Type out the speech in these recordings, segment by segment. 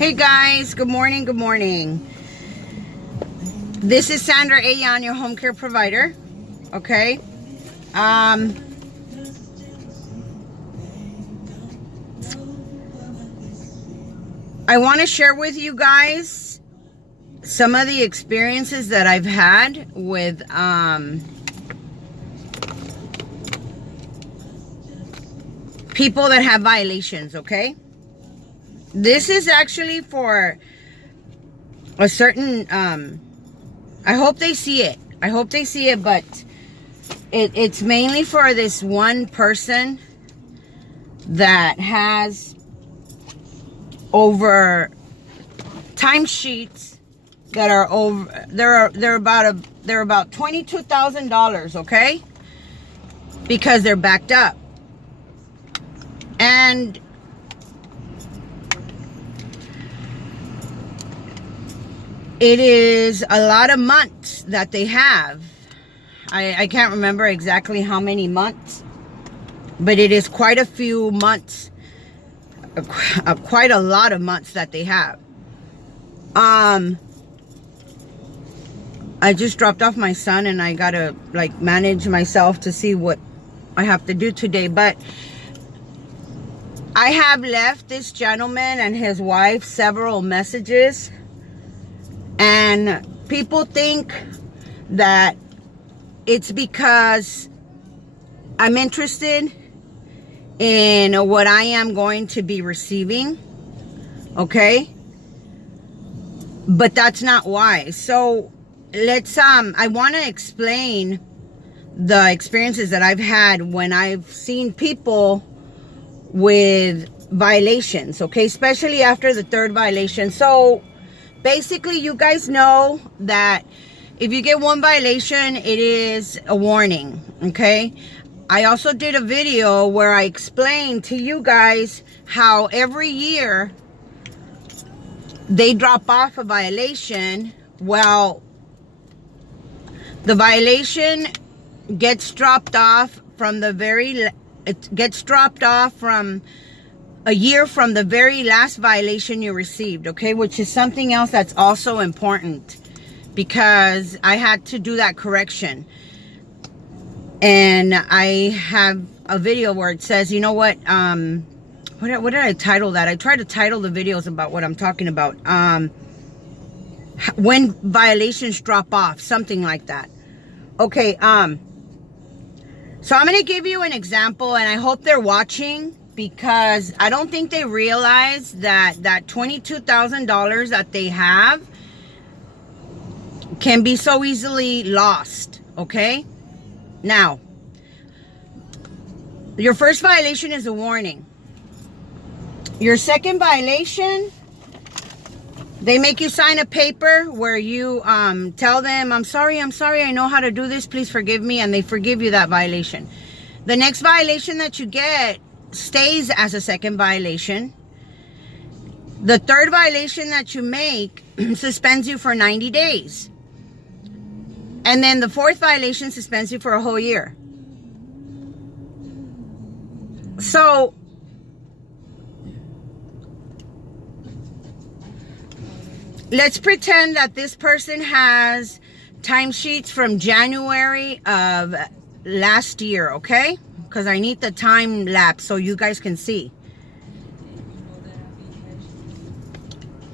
Hey guys, good morning, good morning. This is Sandra Ayan, your home care provider. Okay. I want to share with you guys some of the experiences that I've had with people that have violations, okay? This is actually for a certain, I hope they see it. I hope they see it, but it's mainly for this one person that has over timesheets that are over, they're about $22,000, okay? Because they're backed up. And it is a lot of months that they have. I can't remember exactly how many months, but it is quite a few months, quite a lot of months that they have. I just dropped off my son and I gotta like manage myself to see what I have to do today, but I have left this gentleman and his wife several messages. And people think that it's because I'm interested in what I am going to be receiving, okay? But that's not why. So let's, I want to explain the experiences that I've had when I've seen people with violations, okay? Especially after the third violation. So basically, you guys know that if you get one violation, it is a warning, okay? I also did a video where I explained to you guys how every year they drop off a violation. Well, the violation gets dropped off from a year from the very last violation you received, okay? Which is something else that's also important because I had to do that correction. And I have a video where it says, you know what did I title that? I tried to title the videos about what I'm talking about. When violations drop off, something like that. Okay, so I'm going to give you an example, and I hope they're watching, because I don't think they realize that $22,000 that they have can be so easily lost, okay? Now, your first violation is a warning. Your second violation, they make you sign a paper where you tell them, I'm sorry, I know how to do this, please forgive me, and they forgive you that violation. The next violation that you get stays as a second violation. The third violation that you make suspends you for 90 days. And then the fourth violation suspends you for a whole year. So let's pretend that this person has timesheets from January of last year, okay? Because I need the time lapse so you guys can see.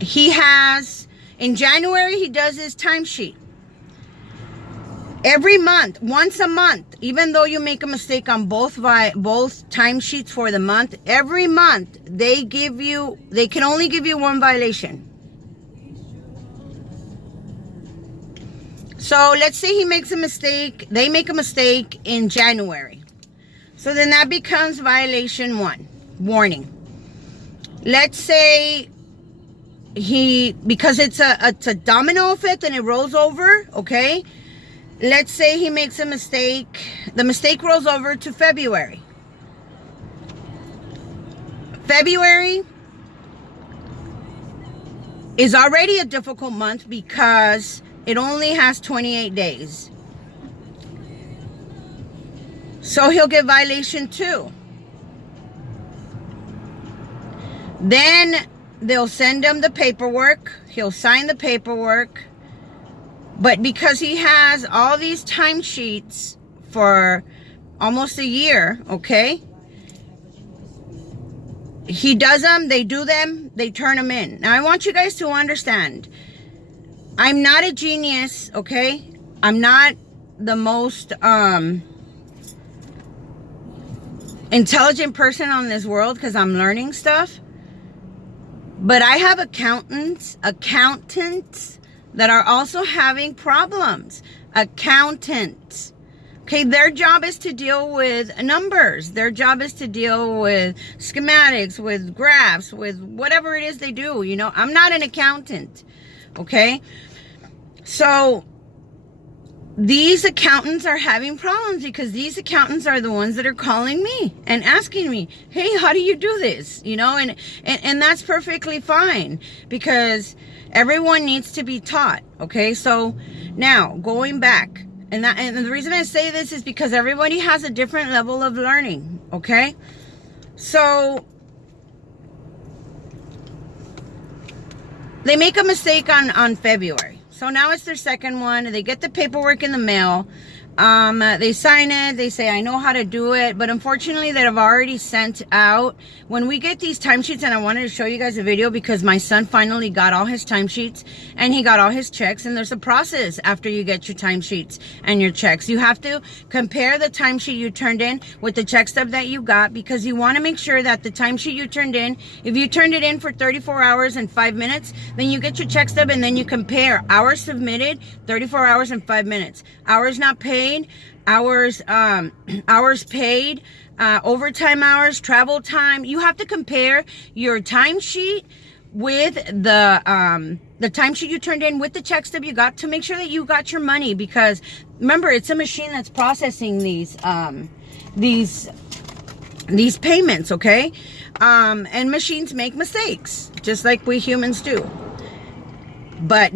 He has, in January, he does his timesheet. Every month, once a month, even though you make a mistake on both timesheets for the month, every month they can only give you one violation. So let's say he makes a mistake, they make a mistake in January. So then that becomes violation 1, warning. Let's say because it's a domino effect and it rolls over, okay? Let's say he makes a mistake, the mistake rolls over to February. February is already a difficult month because it only has 28 days. So he'll get violation 2. Then they'll send him the paperwork. He'll sign the paperwork. But because he has all these timesheets for almost a year, okay? He does them, they do them, they turn them in. Now, I want you guys to understand, I'm not a genius, okay? I'm not the most intelligent person on this world because I'm learning stuff. But I have accountants that are also having problems. Accountants. Okay, their job is to deal with numbers. Their job is to deal with schematics, with graphs, with whatever it is they do. You know, I'm not an accountant. Okay? So, these accountants are having problems because these accountants are the ones that are calling me and asking me, hey, how do you do this? You know, and that's perfectly fine because everyone needs to be taught. Okay, so now going back, and the reason I say this is because everybody has a different level of learning. Okay, so they make a mistake on February. So now it's their second one. They get the paperwork in the mail. They sign it. They say, I know how to do it. But unfortunately, they have already sent out. When we get these timesheets, and I wanted to show you guys a video because my son finally got all his timesheets and he got all his checks. And there's a process after you get your timesheets and your checks. You have to compare the timesheet you turned in with the check stub that you got because you want to make sure that the timesheet you turned in, if you turned it in for 34 hours and 5 minutes, then you get your check stub and then you compare hours submitted, 34 hours and 5 minutes. Hours not paid, hours paid, overtime hours, travel time. You have to compare your timesheet with the timesheet you turned in with the check stub you got to make sure that you got your money because remember, it's a machine that's processing these payments, okay? And machines make mistakes just like we humans do. But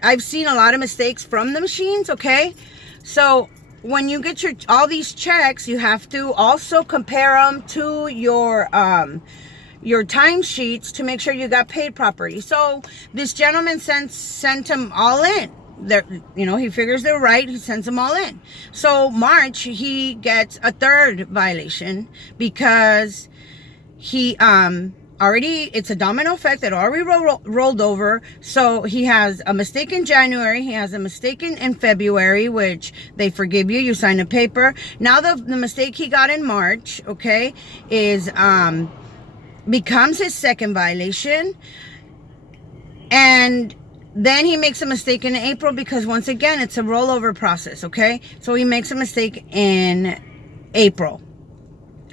I've seen a lot of mistakes from the machines, okay? So when you get all these checks, you have to also compare them to your timesheets to make sure you got paid properly. So this gentleman sent them all in. You know, he figures they're right. He sends them all in. So March, he gets a third violation because he it's a domino effect that already rolled over. So he has a mistake in January. He has a mistake in February, which they forgive you. You sign a paper. Now the mistake he got in March, okay, is becomes his second violation. And then he makes a mistake in April because once again, it's a rollover process, okay? So he makes a mistake in April.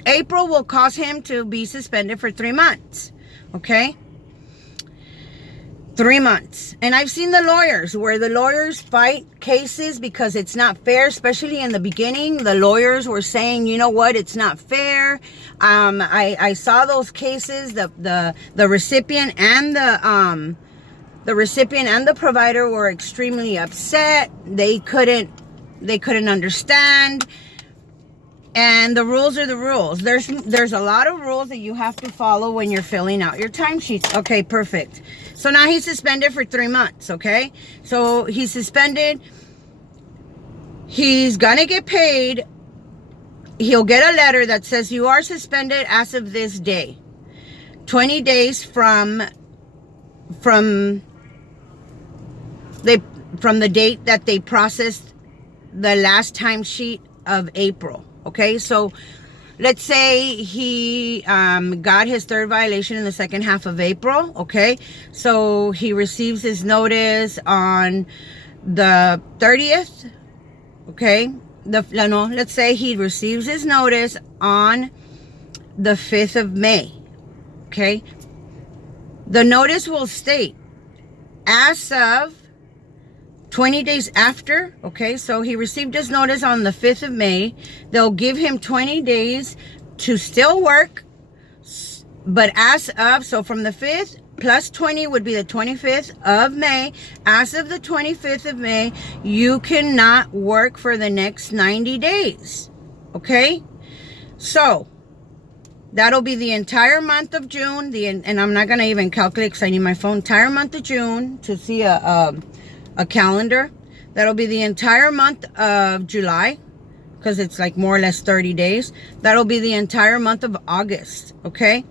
April will cause him to be suspended for 3 months, okay? 3 months. And I've seen the lawyers where the lawyers fight cases because it's not fair, especially in the beginning. The lawyers were saying, you know what, it's not fair. I saw those cases. The recipient and the recipient and the provider were extremely upset. They couldn't understand. And the rules are the rules. There's a lot of rules that you have to follow when you're filling out your timesheets. Okay, perfect. So now he's suspended for 3 months, okay? So he's suspended. He's gonna get paid. He'll get a letter that says you are suspended as of this day. 20 days from the date that they processed the last timesheet of April. Okay, so let's say he got his third violation in the second half of April. Okay, so he receives his notice on the 30th. Okay, let's say he receives his notice on the 5th of May. Okay, the notice will state as of 20 days after, okay, so he received his notice on the 5th of May. They'll give him 20 days to still work, but as of, so from the 5th plus 20 would be the 25th of May. As of the 25th of May, you cannot work for the next 90 days, okay? So, That'll be the entire month of June. And I'm not going to even calculate because I need my phone. Entire month of June to see a calendar. That'll be the entire month of July, because it's like more or less 30 days. That'll be the entire month of August, okay?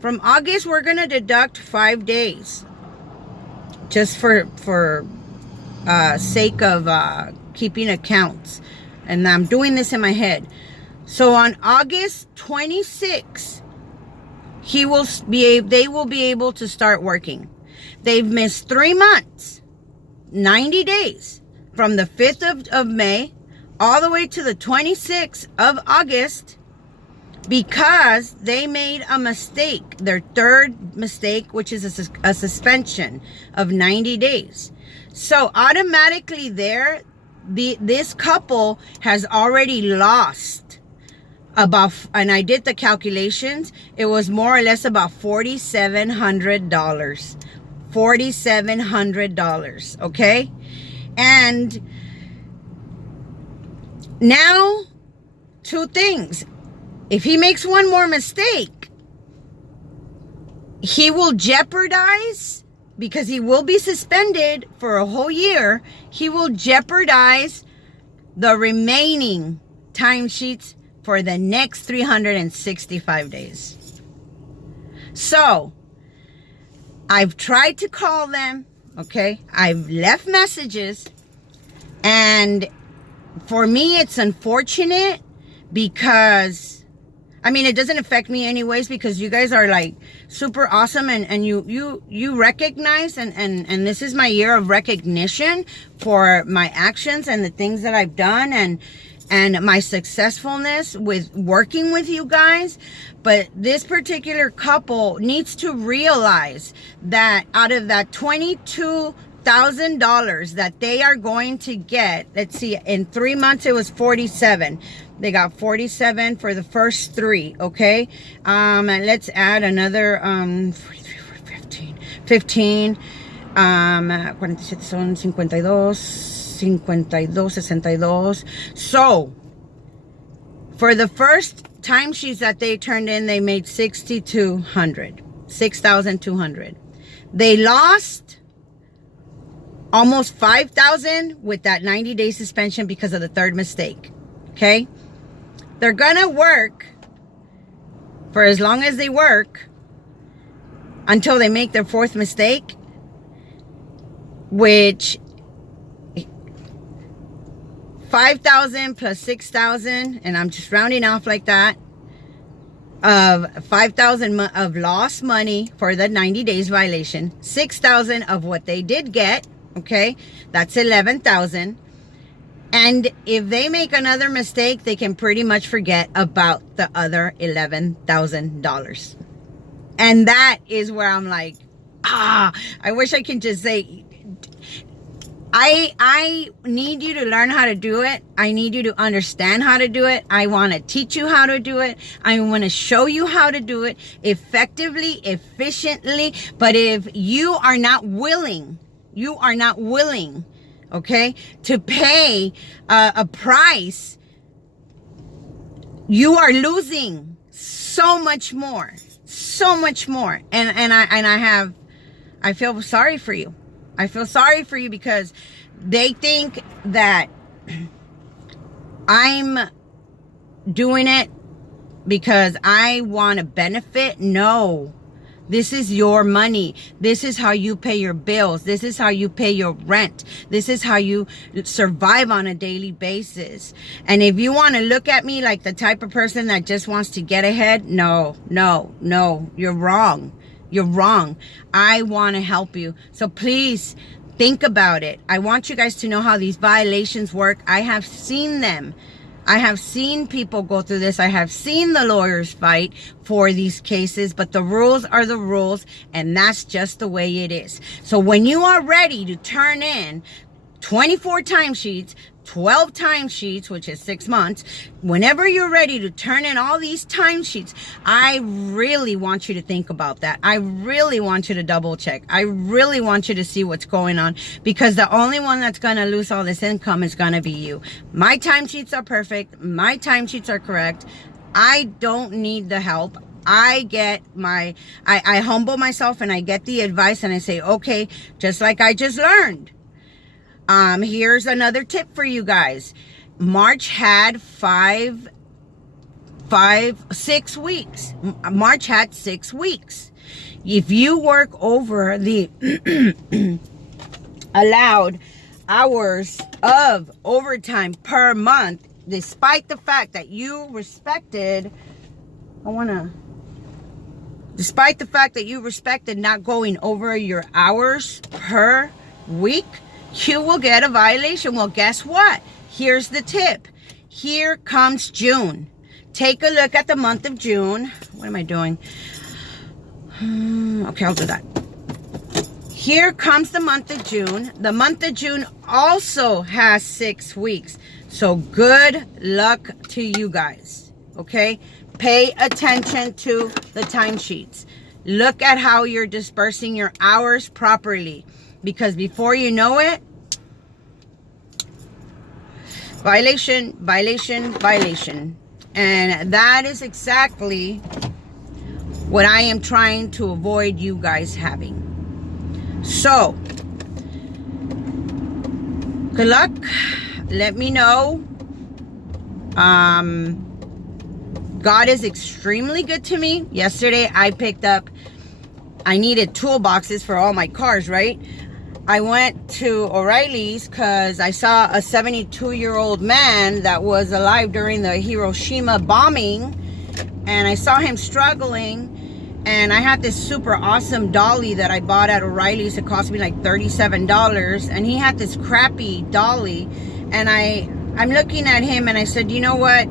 From August, we're going to deduct 5 days. Just for sake of keeping accounts. And I'm doing this in my head. So on August 26th, they will be able to start working. They've missed 3 months, 90 days, from the 5th of May all the way to the 26th of August, because they made a mistake, their third mistake, which is a suspension of 90 days. So automatically this couple has already lost about, and I did the calculations, it was more or less about $4,700. $4,700, okay? And now, 2 things. If he makes one more mistake, he will jeopardize, because he will be suspended for a whole year, he will jeopardize the remaining timesheets for the next 365 days. So, I've tried to call them, okay? I've left messages, and for me, it's unfortunate because, I mean, it doesn't affect me anyways, because you guys are like super awesome, and you recognize, and this is my year of recognition for my actions and the things that I've done, and my successfulness with working with you guys. But this particular couple needs to realize that out of that $22,000 that they are going to get, let's see, in 3 months it was 47. They got 47 for the first 3, okay? And let's add another 15. 47 son 52, 62. So, for the first timesheets that they turned in, they made $6,200. They lost almost $5,000 with that 90-day suspension because of the third mistake, okay? They're gonna work for as long as they work until they make their 4th mistake, which 5,000 plus 6,000, and I'm just rounding off like that, of 5,000 of lost money for the 90 days violation, 6,000 of what they did get, okay? That's 11,000. And if they make another mistake, they can pretty much forget about the other $11,000. And that is where I'm like, I wish I could just say, I need you to learn how to do it. I need you to understand how to do it. I want to teach you how to do it. I want to show you how to do it effectively, efficiently. But if you are not willing, okay, to pay a price, you are losing so much more. And I feel sorry for you. I feel sorry for you because they think that I'm doing it because I want to benefit. No, this is your money. This is how you pay your bills. This is how you pay your rent. This is how you survive on a daily basis. And if you want to look at me like the type of person that just wants to get ahead, no, you're wrong. You're wrong. I want to help you. So please think about it. I want you guys to know how these violations work. I have seen them. I have seen people go through this. I have seen the lawyers fight for these cases, but the rules are the rules, and that's just the way it is. So when you are ready to turn in 24 timesheets, 12 timesheets, which is 6 months, whenever you're ready to turn in all these timesheets, I really want you to think about that. I really want you to double check. I really want you to see what's going on, because the only one that's going to lose all this income is going to be you. My timesheets are perfect. My timesheets are correct. I don't need the help. I get I humble myself and I get the advice and I say, okay, just like I just learned. Here's another tip for you guys. March had 6 weeks. March had 6 weeks. If you work over the allowed hours of overtime per month, despite the fact that you respected, despite the fact that you respected not going over your hours per week, you will get a violation. Well, guess what? Here's the tip. Here comes June. Take a look at the month of June. What am I doing? Okay, I'll do that. Here comes the month of June. The month of June also has 6 weeks. So good luck to you guys. Okay? Pay attention to the timesheets. Look at how you're dispersing your hours properly. Because before you know it, violation, violation, violation. And that is exactly what I am trying to avoid you guys having. So, good luck. Let me know. God is extremely good to me. Yesterday, I needed toolboxes for all my cars, right? I went to O'Reilly's because I saw a 72-year-old man that was alive during the Hiroshima bombing. And I saw him struggling. And I had this super awesome dolly that I bought at O'Reilly's. It cost me like $37. And he had this crappy dolly. And I'm looking at him and I said, you know what?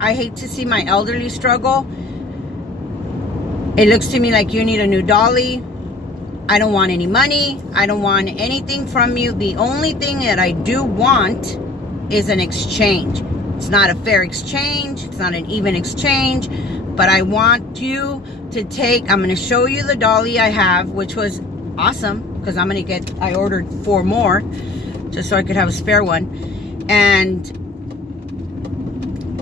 I hate to see my elderly struggle. It looks to me like you need a new dolly. I don't want any money. I don't want anything from you. The only thing that I do want is an exchange. It's not a fair exchange. It's not an even exchange. But I want you to I'm going to show you the dolly I have, which was awesome. Because I ordered 4 more. Just so I could have a spare one. And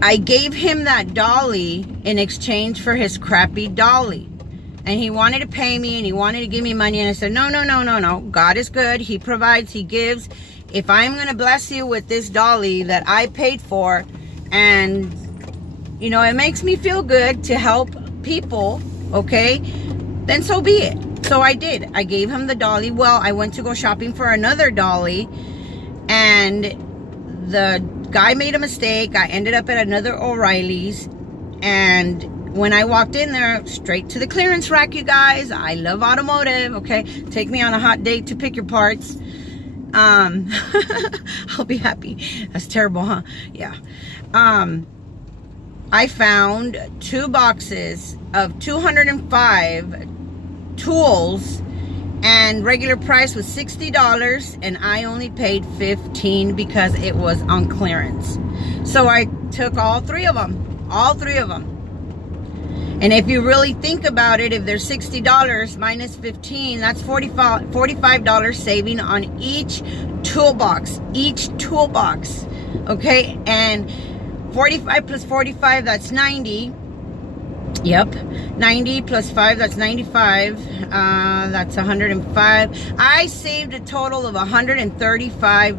I gave him that dolly in exchange for his crappy dolly. And he wanted to pay me and he wanted to give me money. And I said, no, no, no, no, no. God is good. He provides, he gives. If I'm going to bless you with this dolly that I paid for, and, you know, it makes me feel good to help people, okay, then so be it. So I did. I gave him the dolly. Well, I went to go shopping for another dolly. And the guy made a mistake. I ended up at another O'Reilly's. And when I walked in there, straight to the clearance rack, you guys. I love automotive, okay? Take me on a hot date to pick your parts. I'll be happy. That's terrible, huh? Yeah. I found 2 boxes of 205 tools, and regular price was $60, and I only paid $15 because it was on clearance. So I took all 3 of them. All 3 of them. And if you really think about it, if there's $60 minus $15, that's $45 saving on each toolbox. Each toolbox. Okay? And 45 plus 45, that's 90. Yep. 90 plus 5, that's 95. That's 105. I saved a total of $135.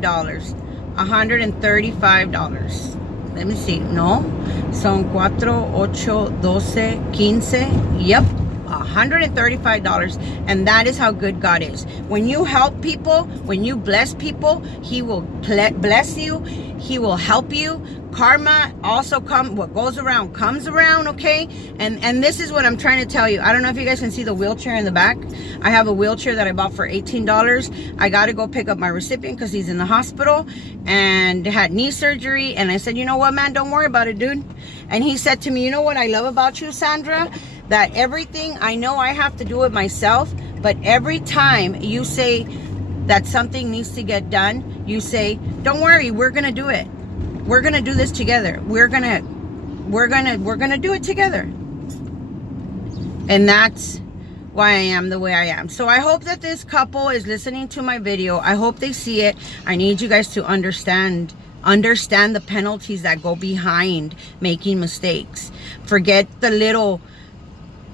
$135. Let me see. No. Son 4, 8, 12, 15. Yep. $135. And that is how good God is. When you help people, when you bless people, he will bless you. He will help you. Karma also what goes around comes around, okay? And this is what I'm trying to tell you. I don't know if you guys can see the wheelchair in the back. I have a wheelchair that I bought for $18. I got to go pick up my recipient because he's in the hospital and had knee surgery. And I said, you know what, man, don't worry about it, dude. And he said to me, you know what I love about you, Sandra? That everything, I know I have to do it myself, but every time you say that something needs to get done, you say, don't worry, we're going to do it. We're going to do this together. We're going to do it together. And that's why I am the way I am. So I hope that this couple is listening to my video. I hope they see it. I need you guys to understand the penalties that go behind making mistakes. Forget the little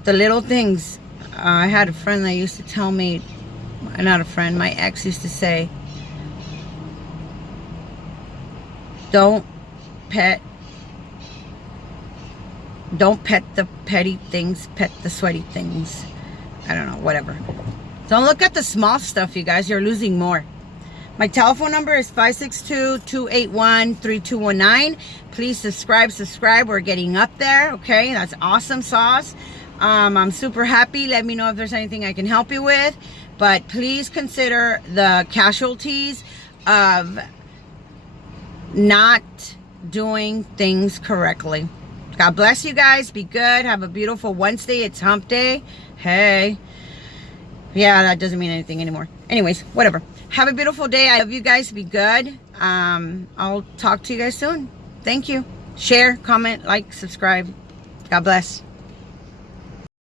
The little things. I had a friend that used to tell me, not a friend, my ex used to say, don't pet the petty things, pet the sweaty things. I don't know, whatever. Don't look at the small stuff, you guys. You're losing more. My telephone number is 562-281-3219. Please subscribe. We're getting up there, okay? That's awesome sauce. I'm super happy. Let me know if there's anything I can help you with. But please consider the casualties of not doing things correctly. God bless you guys. Be good. Have a beautiful Wednesday. It's hump day. Hey. Yeah, that doesn't mean anything anymore. Anyways, whatever. Have a beautiful day. I love you guys. Be good. I'll talk to you guys soon. Thank you. Share, comment, like, subscribe. God bless.